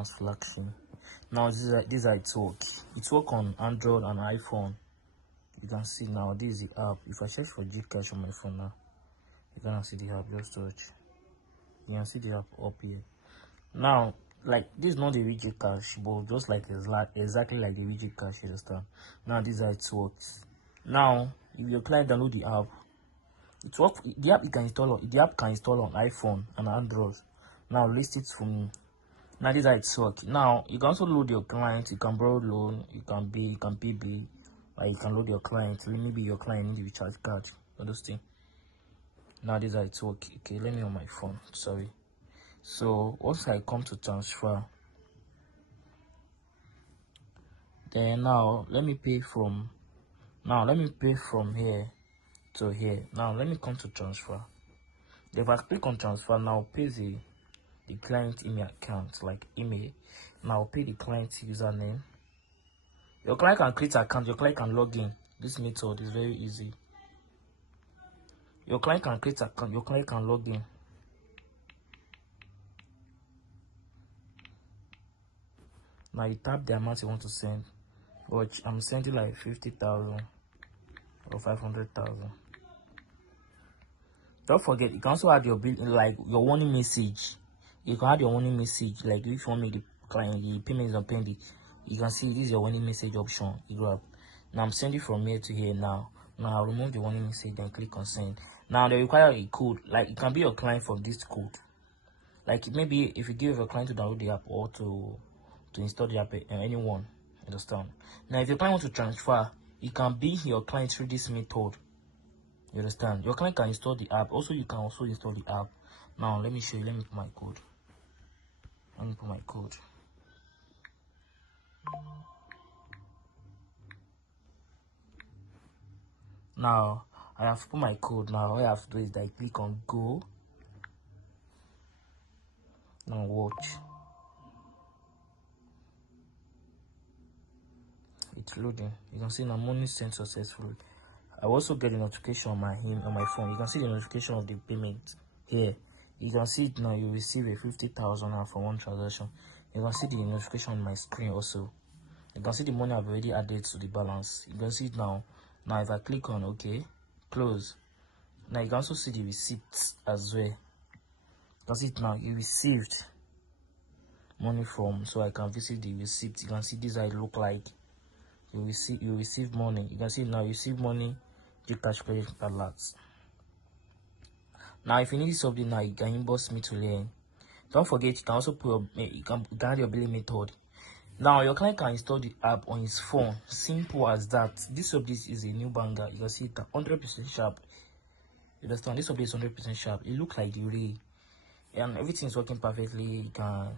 as flagship. Now this is how it works. It works on Android and iPhone. You can see now this is the app. If I search for Gcash on my phone now, you can see the app. Just search. You can see the app up here. Now, like this is not the Gcash, but just like exactly like the Gcash, you understand? Now this is how it works. Now, if your client download the app, it works. The app can install on iPhone and Android. Now list it for me. Now this is how it works. Now you can also load your client. You can borrow loan. You can pay bill. Like you can load your client. Maybe your client need the recharge card. Understand? Now this is how it works. Okay, let me on my phone. Sorry. So once I come to transfer, then now let me pay from here to here. Now let me come to transfer. If I click on transfer, now pay the client email account, like email. Now pay the client username. Your client can create account, your client can log in. This method is very easy. Your client can create account, your client can log in. Now you tap the amount you want to send. Watch, I'm sending like 50,000 or 500,000. Don't forget, you can also add your bill, like your warning message. You can add your warning message, like if you want to make the client the payment is not pending. You can see this is your warning message option. You grab. Now I'm sending from here to here now. Now I'll remove the warning message, then click on send. Now they require a code, like it can be your client from this code. Like maybe if you give your client to download the app or to install the app, anyone, understand? Now if your client wants to transfer, it can be your client through this method. You understand? Your client can install the app. Also, you can also install the app. Now let me show you. Let me put my code. Now I have put my code. Now all I have to do is that I click on go. Now watch. It's loading. You can see now money sent successfully. I also get a notification on my phone. You can see the notification of the payment here. You can see it now. You receive a 50,000 now for one transaction. You can see the notification on my screen also. You can see the money I've already added to the balance. You can see it now. Now if I click on OK, close. Now you can also see the receipts as well. You can see it now. You received money from, so I can visit the receipt. You can see this how it look like. You receive money. You can see now you receive money. Gcash credit alerts. Now if you need something now, you can inbox me to learn. Don't forget, you can also you can add your billing method. Now your client can install the app on his phone. Simple as that. This update is a new banger. You can see it 100% sharp. You understand? This update is 100% sharp. It looks like the real, and everything is working perfectly. You can